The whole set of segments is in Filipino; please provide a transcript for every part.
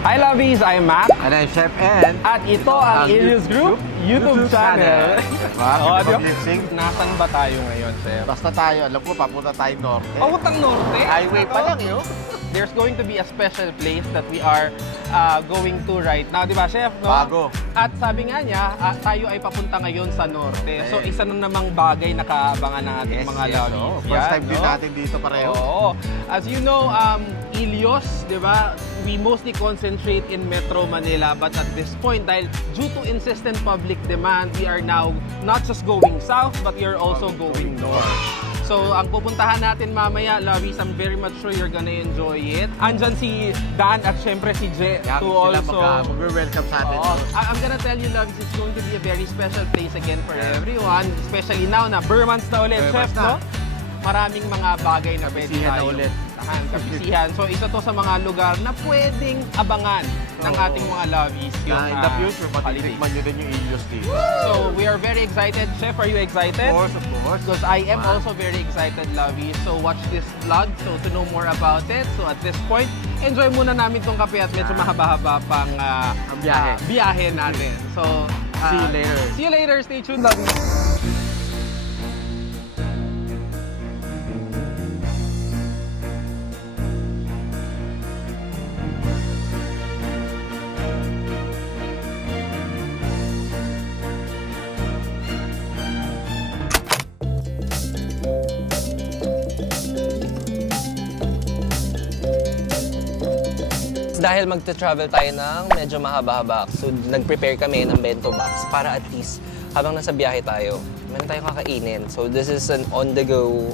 Hi lovies, I'm Mac. And I'm Chef N. At ito ang Ilios Group YouTube channel. Wow, di ba? music. Nasaan ba tayo ngayon, Chef? Basta tayo, alam ko, papunta tayo norte. Pangutang Norte? Highway pa lang yun. There's going to be a special place that we are going to right now, di ba, Chef? No? Bago. At sabi nga niya, tayo ay papunta ngayon sa Norte. So, isa na namang bagay na kaabangan ng ating mga lovies. First time din natin dito pareho. Oo. As you know, Ilios, di ba, we mostly concentrate in Metro Manila. But at this point, dahil due to insistent public demand, we are now not just going south, but we are also going north. So, ang pupuntahan natin mamaya, lovies, I'm very much sure you're gonna enjoy it. Andyan si Dan at syempre si Je to also... Mag-welcome sa atin. I'm gonna tell you, lovies, it's going to be a very special place again for everyone. Especially now na Burmans na ulit, Chef, no? Maraming mga bagay na pwede tayo kapisihan. So, isa to sa mga lugar na pwedeng abangan ng ating mga lovies. In the future, patitikman nyo din yung Ilios dito. So, we are very excited. Chef, are you excited? Of course. Because I am also very excited, lovies. So, watch this vlog so to know more about it. So, at this point, enjoy muna namin tong kape at medyo mahaba-haba pang biyahe natin. So, See you later. See you later. Stay tuned, lovies. Dahil magta-travel tayo ng medyo mahaba-haba, so nag-prepare kami ng bento box para at least habang nasa biyahe tayo, meron tayong kakainin. So this is an on-the-go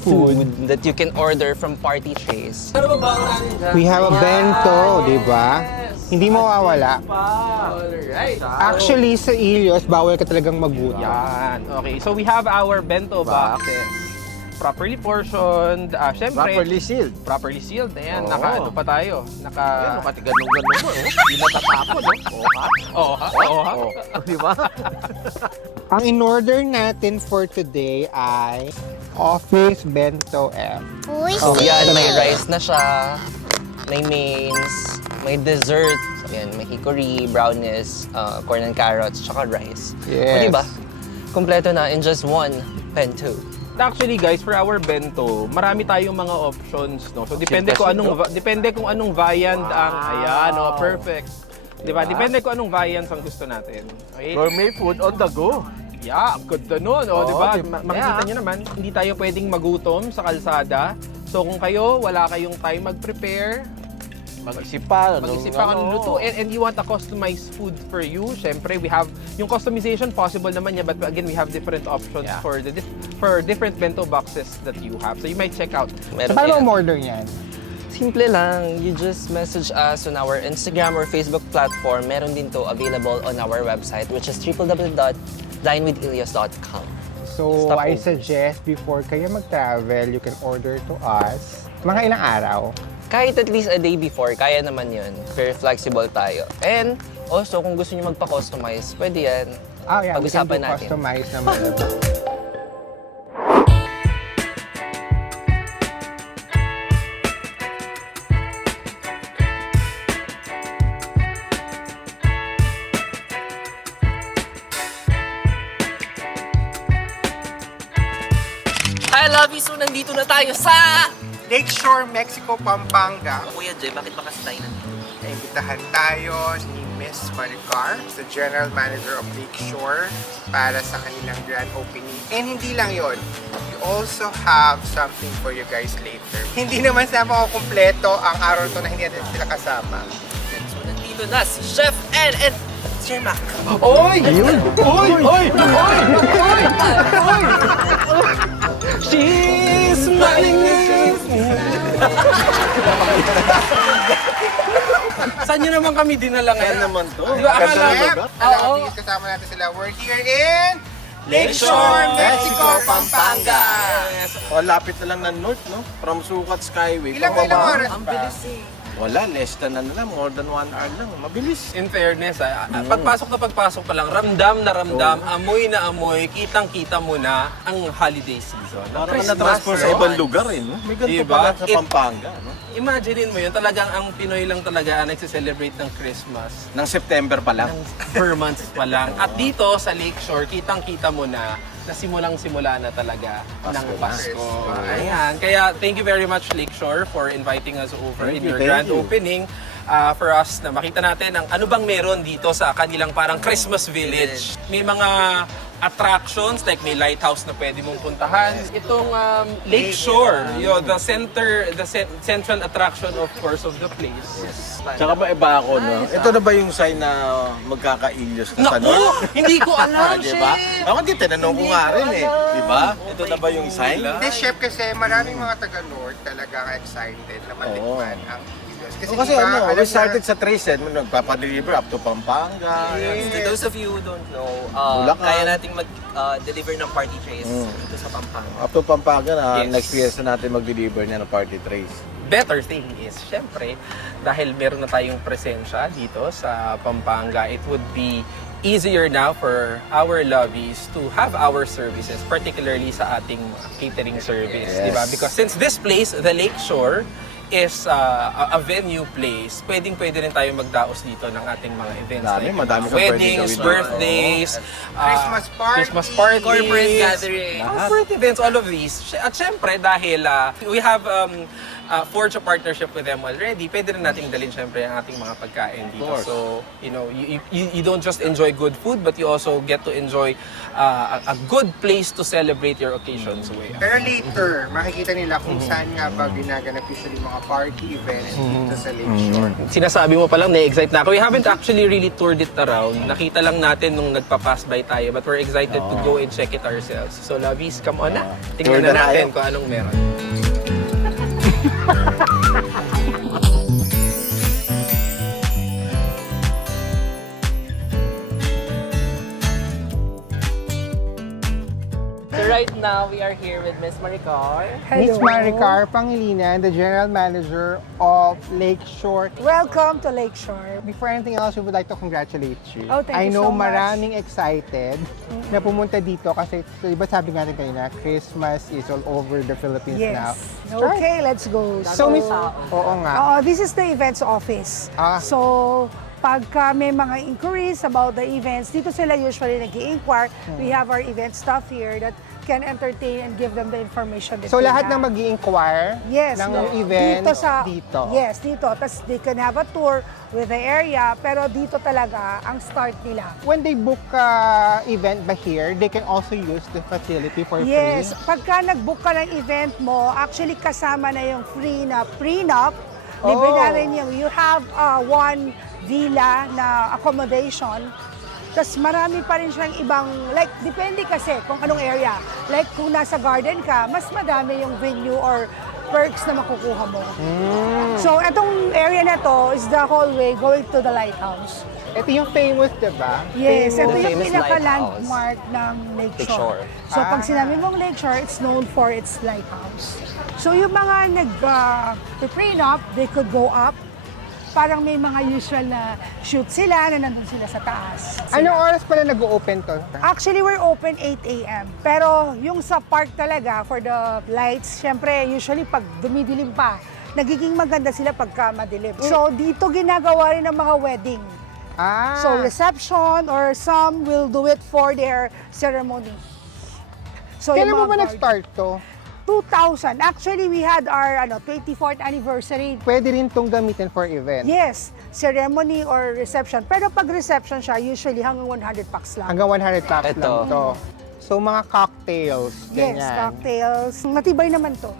food that you can order from Party Trays. Ano ba We have a bento, di ba? Hindi mawawala. Alright. Actually, sa Ilios, bawal ka talagang magutom. Yan. Okay, so we have our bento boxes. Properly portioned, syempre, Properly sealed. Ayan, Oo. naka-ano pa tayo. Ayan, makatiganong-ganon mo. Hindi natatapon. Di ba? Ang in-order natin for today ay Office Bento M. So yan, may rice na siya, may mains, may dessert, so, yan, may hickory, brownies, corn and carrots, tsaka rice. Yes. O diba? Kompleto na in just one bento. Actually guys, for our bento, marami tayong mga options, no. So depende kung anong variant ang perfect. 'Di ba? Depende kung anong variants ang gusto natin. Okay? Gourmet food on the go. Yeah, good to know, no? 'Di ba? Makikita niyo naman, hindi tayo pwedeng magutom sa kalsada. So kung kayo wala kayong time mag-prepare, Mag-isip pa kung luto and you want a customized food for you, syempre we have yung customization possible naman niya, but again we have different options for different bento boxes that you have. So you might check out. Paano mo order yan? Simple lang. You just message us on our Instagram or Facebook platform. Meron din to available on our website, which is www.dinewithilios.com. So, I suggest before kayo mag-travel, you can order to us. Mga ilang araw? Kahit at least a day before, kaya naman yun. Very flexible tayo. And also, kung gusto nyo magpa-customize, pwede yan. Yeah, Pag-usapan we can do natin. customize naman. Hi, Lovey! So, nandito na tayo sa... Lakeshore, Mexico, Pampanga. Kuya Jay, bakit ba kasi tayo nandito? Naimbitahan tayo ni Miss Maricar, the General Manager of Lakeshore, para sa kanilang grand opening. And hindi lang yon, we also have something for you guys later. Hindi naman sa makukumpleto ang araw to na hindi natin sila kasama. So, nandito na si Chef N and Sir Mac. Oy! She's smiling. Saan nyo naman kami dinala ngayon naman to? Di ba akala? Kasama natin sila. We're here in Lakeshore, Mexico, Pampanga. O, lapit na lang ng north, no? From Sukat Skyway. Ilang oras Ang ba? bilis eh. Wala, less than more than 1 hour lang. Mabilis. In fairness, pagpasok pa lang, ramdam na ramdam, amoy na amoy, kitang-kita mo na ang holiday season. Ang Parang Christmas, na-transfer sa no? ibang lugar eh. No? May ganito Diba? pala sa Pampanga. No? Imaginein mo yun, talagang ang Pinoy lang talaga ang nagsiselebrate ng Christmas. Nang September pa lang. Per months pa lang. At dito sa Lakeshore, kitang-kita mo na simulang-simula na talaga ng Pasko. Ayan. Kaya thank you very much Lakeshore for inviting us over in your grand opening for us na makita natin ang ano bang meron dito sa kanilang parang Christmas village. May mga attractions like may lighthouse na pwede mong puntahan. Itong Lakeshore, the central attraction of course of the place. Tsaka ba iba ako, no? Ito na ba yung sign na magkakailyos ka sa Naku! North? Hindi ko alam, Diba? Chef! Ako din, tinanong ko nga rin eh. Diba? Ito na ba yung sign? Hindi, Chef, kasi maraming mga taga-North talagang excited na matikman ang Ilios. Kasi diba, ano, alam we na- started sa Tracen, nagpapadeliver up to Pampanga. To those of you who don't know, Bulacan. kaya nating mag-deliver ng party trays dito sa Pampanga. Up to Pampanga na Yes. na-experience na natin mag-deliver niya ng party trays. Better thing is, syempre, dahil meron na tayong presensya dito sa Pampanga, it would be easier now for our lovies to have our services, particularly sa ating catering service, Yes. di ba? Because since this place, the Lakeshore, is a venue place, pwedeng-pwede rin tayo magdaos dito ng ating mga events. Madami kang weddings, pwedeng gawin. birthdays, Christmas party, Christmas parties, corporate gathering. corporate events, all of these. At syempre, dahil we have forged a partnership with them already, pwede rin nating dalhin syempre ang ating mga pagkain dito. course. So, you don't just enjoy good food, but you also get to enjoy a good place to celebrate your occasions with. Pero later, makikita nila kung saan nga ba ginaganap usually mga party events dito sa Lakeshore. Sinasabi mo pa lang, na-excite na ako. We haven't actually really toured it around. Nakita lang natin nung nagpa-pass by tayo, but we're excited to go and check it ourselves. So, lovies, come on na. Tingnan Tour na na natin tayo. kung anong meron. So right now, we are here with Miss Maricar. Miss Maricar Pangilinan, the General Manager of Lakeshore. Welcome to Lakeshore. Before anything else, we would like to congratulate you. Oh, thank I you know so much. maraming excited na pumunta dito kasi, so, diba sabi nga natin kayo na Christmas is all over the Philippines now. Yes. Okay, let's go. So, Miss, oo nga. This is the events office. Ah. So, pagka may mga inquiries about the events, dito sila usually nag-i-inquire. We have our event staff here that can entertain and give them the information. that So they lahat have. ng mag-i-inquire Yes, ng no. event dito. Yes, dito. Tapos they can have a tour with the area, pero dito talaga ang start nila. When they book event ba here, they can also use the facility for Yes, free? pagka nag-book ka ng event mo, actually kasama na yung free na prenup. Libre Oh. na rin yung you have one villa na accommodation. Tapos marami pa rin siyang ibang, like, depende kasi kung anong area. Like, kung nasa garden ka, mas madami yung venue or perks na makukuha mo. So, itong area na to is the hallway going to the lighthouse. Ito yung famous, diba? Yes, ito yung famous pinaka-landmark ng Lakeshore. So, pag sinabi mong Lakeshore, it's known for its lighthouse. So, yung mga nag-prenup, they could go up. Parang may mga usual na shoot sila na nandun sila sa taas. Anong oras pala nag-open to? Actually, we're open 8 a.m. Pero yung sa park talaga, for the lights, syempre, usually pag dumidilim pa, nagiging maganda sila pagka madilim. So, dito ginagawa rin ng mga wedding. Ah, So, reception or some will do it for their ceremony. So, kailan yung mo mga ba guard- nag-start to? 2000. Actually, we had our 24th anniversary. Pwede rin tong gamitin for event? Yes, ceremony or reception. Pero pag reception siya, usually hanggang 100 packs lang. Hanggang 100 packs Ito. lang to. So, mga cocktails, Yes, ganyan. cocktails. Matibay naman to.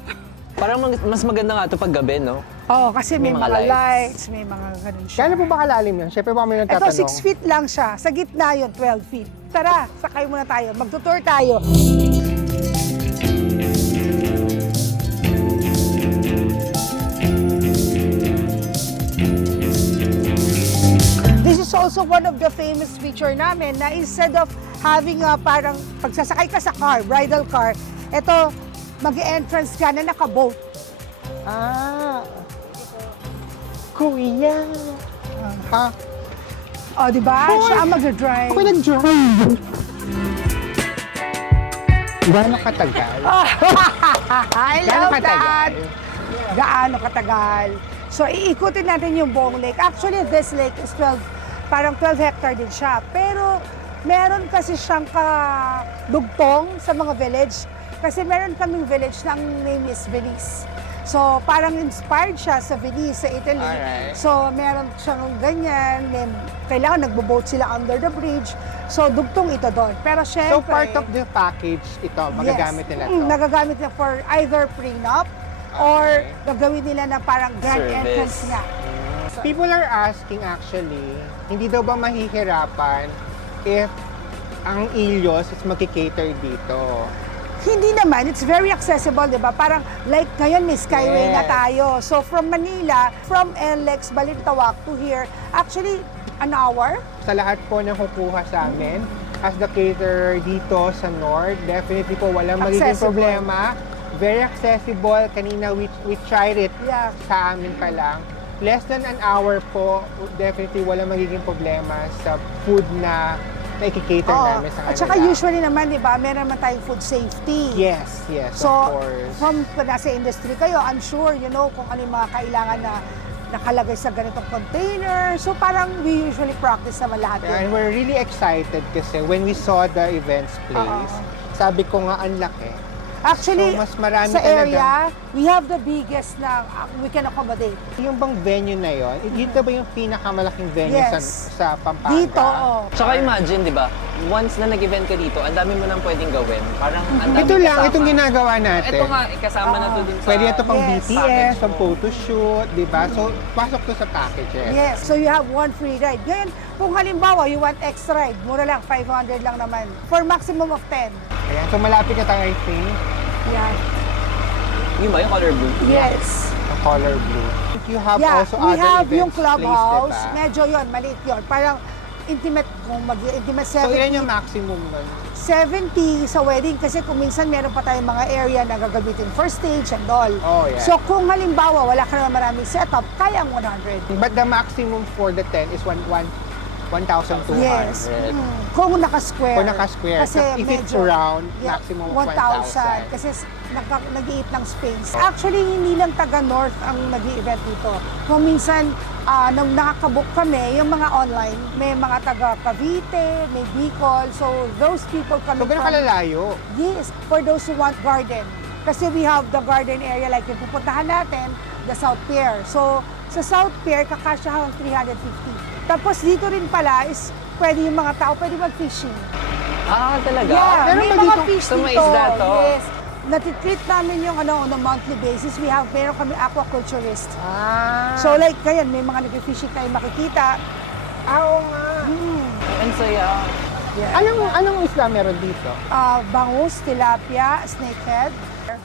Parang mas maganda nga ito pag gabi, no? Oo, kasi may, May mga mga lights. lights, may mga ganun siya. Kailan po ba kalalim yun? Siyempre pa kami Ito, nagtatanong. 6 feet lang siya. Sa gitna yun, 12 feet. Tara, sakay muna tayo. Magtutour tayo. This is also one of the famous feature namin na instead of having a parang pagsasakay ka sa car, bridal car, ito, mag-entrance ka na naka-boat. Ah, Kuya. Ha? O, di ba? Siya ang mag-drive. Ako nag-drive. Gano'ng katagal? I Gaano love katagal? that! Gaano katagal? So, iikutin natin yung buong lake. Actually, this lake is 12, parang 12 hectare din siya. Pero, meron kasi siyang kadugtong sa mga village. Kasi meron kaming village na ang name is Venice. So, parang inspired siya sa Venice, sa Italy. Alright. So, meron siyang ganyan. Kailangan nagbo-boat sila under the bridge. So, dugtong ito doon. Pero syempre... So part of the package ito, magagamit nila to? Nagagamit nila for either prenup or gagawin nila na parang grand Service. entrance niya. People are asking actually, hindi daw ba mahihirapan if ang Ilios is magkikater dito? Hindi naman, it's very accessible, di ba? Parang like ngayon may Skyway na Yes. tayo. So from Manila, from NLEX, Balintawak to here, actually an hour. Sa lahat po ng kukuha sa amin, as the caterer dito sa North, definitely po walang magiging Accessible. problema. Very accessible. Kanina we tried it Yeah. sa amin pa lang. Less than an hour po, definitely walang magiging problema sa food na naikikater Oo. namin sa kanila. At saka usually naman, di ba, meron naman tayong food safety. Yes, yes, So, of course. from nasa industry kayo, I'm sure you know kung ano yung mga kailangan na nakalagay sa ganitong container. So, parang we usually practice naman lahat And yun. we're really excited kasi when we saw the events place, sabi ko nga ang laki. Actually, So, mas marami sa talaga. area, we have the biggest na we can accommodate. Yung bang venue na yon, dito ba yung pinakamalaking venue Yes. sa Pampanga? Dito, oh. Tsaka imagine, di ba? Once na nag-event ka dito, ang dami mo nang pwedeng gawin. Parang ang dami Ito lang, kasama. itong ginagawa natin. Ito nga, kasama na to din sa... Pwede ito pang Yes. BTS, Package pang mo. photoshoot, di ba? So, pasok to sa packages. Yes, so you have one free ride. Ngayon, kung halimbawa you want extra ride, mura lang, 500 lang naman. For maximum of 10. Ayan, so malapit na tayo, I think, Yeah. Yung ba, yung color blue? Yes. ang color blue. You have Yeah, also we other have events yung clubhouse. place, diba? Medyo yon, maliit yon. Parang intimate, kung mag-intimate So, 70. ilan yung maximum nun? 70 sa wedding kasi kung minsan meron pa tayong mga area na gagamitin for stage and all. Oh, yeah. So kung halimbawa wala ka naman maraming setup, kaya ang 100. But the maximum for the tent is 1,200. Yes. Kung naka-square. Kung naka-square. Kasi So, if it's medyo, round, maximum of 1,000. Kasi nag-iit ng space. Actually, hindi lang taga-north ang nag-i-event dito. Kung minsan, nung nakakabook kami, yung mga online, may mga taga Cavite, may Bicol. So, those people So, coming gano'n from... kalalayo? Yes, for those who want garden. Kasi we have the garden area like yung pupuntahan natin, the South Pier. So, sa South Pier, kakasya hanggang 350. Tapos dito rin pala is pwede yung mga tao, pwede mag-fishing. Ah, talaga? Yeah, Meron may ba mga dito? fish So, may dito. isda to? Yes. Natitreat namin yung on a monthly basis. Meron kami aquaculturist. Ah. So like, ngayon, may mga nag-fishing tayo makikita. Oo nga. Ang saya. Anong isla meron dito? Bangus, tilapia, snakehead.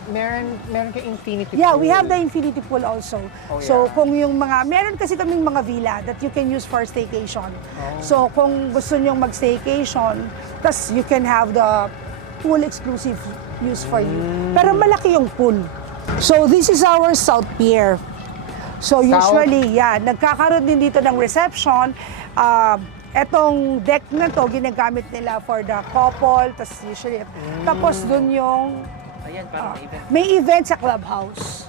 Meron kay Infinity Yeah, Pool. we have the infinity pool also. Oh, So yeah. kung yung meron kasi kaming mga villa that you can use for staycation. Oh. So kung gusto nyong mag-staycation, tas you can have the pool exclusive use for you. Mm. Pero malaki yung pool. So this is our South Pier. So usually, nagkakaroon din dito ng reception. Etong deck na to, ginagamit nila for the couple, tas usually, tapos dun yung Ayan, parang may event. may event sa clubhouse.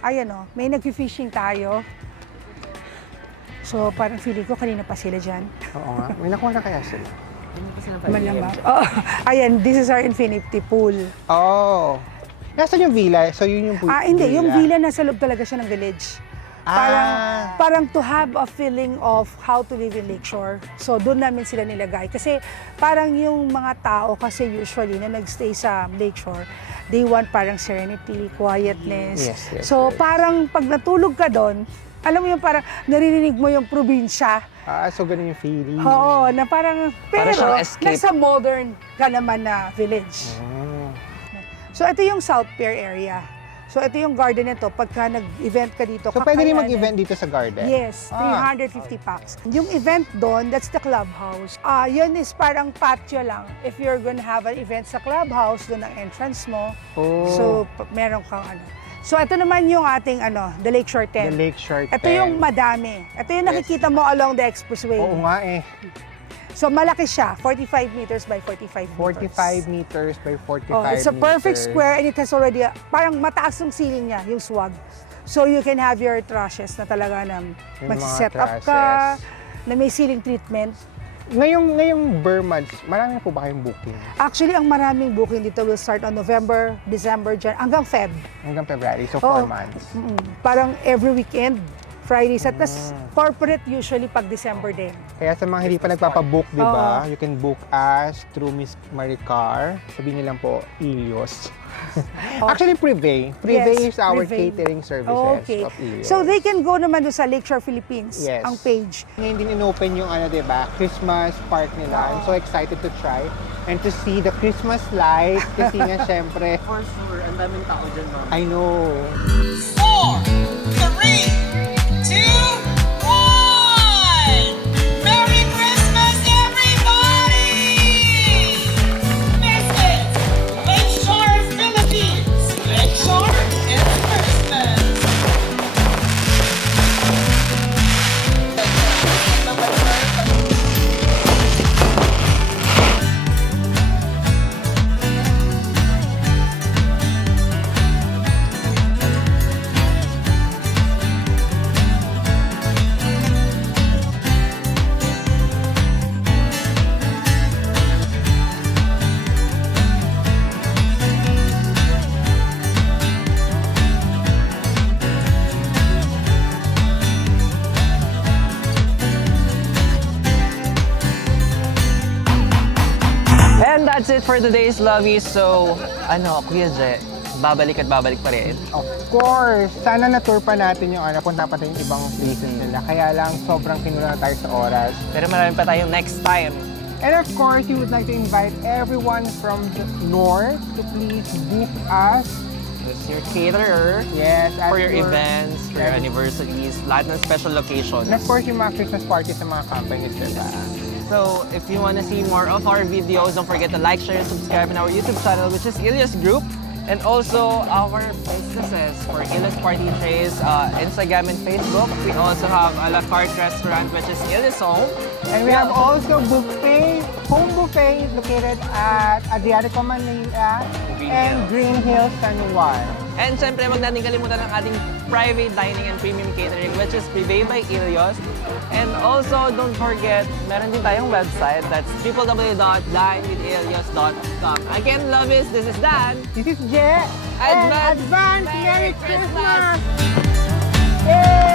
Ayan o, may nag-fishing tayo. So parang feeling ko kanina pa sila dyan. Oo nga. May nakuha na kaya sila? Malamang. Oh, ayan, this is our infinity pool. Oo. Nasaan yung villa? So yun yung Hindi, yung villa nasa loob talaga siya ng village. Parang to have a feeling of how to live in Lakeshore. So doon namin sila nilagay. Kasi parang yung mga tao kasi usually na nagstay sa Lakeshore, they want parang serenity, quietness. Yes, So parang pag natulog ka doon, alam mo yung parang naririnig mo yung probinsya. So ganun yung feeling. Oo, na parang, pero siyang escape. nasa modern ka naman na village. So ito yung South Pier area. So ito yung garden nito. Pagka nag-event ka dito, So pwede rin kakayanin. mag-event dito sa garden? Yes, 350 packs. Yung event doon, that's the clubhouse. Yun is parang patio lang. If you're gonna have an event sa clubhouse, doon ang entrance mo. Oh. So, meron kang So ito naman yung ating the Lakeshore The tent. Lakeshore Ito tent. yung madami. Ito yung nakikita mo along the expressway. Oo nga eh. So malaki siya, 45 meters by 45 meters. 45 meters by 45 Oh, it's a perfect meters. square and it has already, parang mataas yung ceiling niya, yung swag. So you can have your trashes na talaga na Yung mag-set mga up ka, trashes. na may ceiling treatment. Ngayong Burr months, marami na po ba kayong booking? Actually, ang maraming booking dito will start on November, December, hanggang Feb. Hanggang February, so Oo. 4 months. Parang every weekend, Fridays. At tas Mm. corporate usually pag December din. Kaya sa mga hindi pa nagpapabook, di ba? You can book us through Miss Maricar. Sabihin niyo lang po, Ilios. Actually, Privé. Privé Yes, is our Privé. catering services Okay. of Ilios. So they can go naman doon sa Lakeshore Philippines, Yes. ang page. Ngayon din in-open yung di ba, Christmas park nila. I'm so excited to try and to see the Christmas lights. Kasi nga, syempre, For sure, ang daming tao dyan, ma'am. I know. 4, 3, 2, 1! Merry Christmas, everybody! This is Lakeshore Philippines. Lakeshore is Christmas. And that's it for today's Lovies. So, Kuya Je, babalik at babalik pa rin. Of course! Sana na-tour pa natin yung punta pa tayo yung ibang places nila. Kaya lang, sobrang kinulang na tayo sa oras. Pero marami pa tayong next time. And of course, we would like to invite everyone from the north to please book us. Who's your caterer Yes, at for your events, for your anniversaries, lahat ng special location. And of course, yung mga Christmas parties sa mga companies, diba? So, if you want to see more of our videos, don't forget to like, share, and subscribe in our YouTube channel, which is Ilios Group. And also our businesses for Ilios Party Trays, Instagram and Facebook. We also have a la carte restaurant, which is Ilios Home. And we have also buffet. Home buffet is located at Adriatico, Manila Green and Hills. Green Hills, San Juan. And syempre, huwag natin kalimutan ang ating private dining and premium catering, which is Privé by Ilios. And also, don't forget, meron din tayong website. That's www.dinewithilios.com. Again, Lovies, this is Dan. This is Je. And Advance advance Merry Merry Christmas! Christmas! Yay!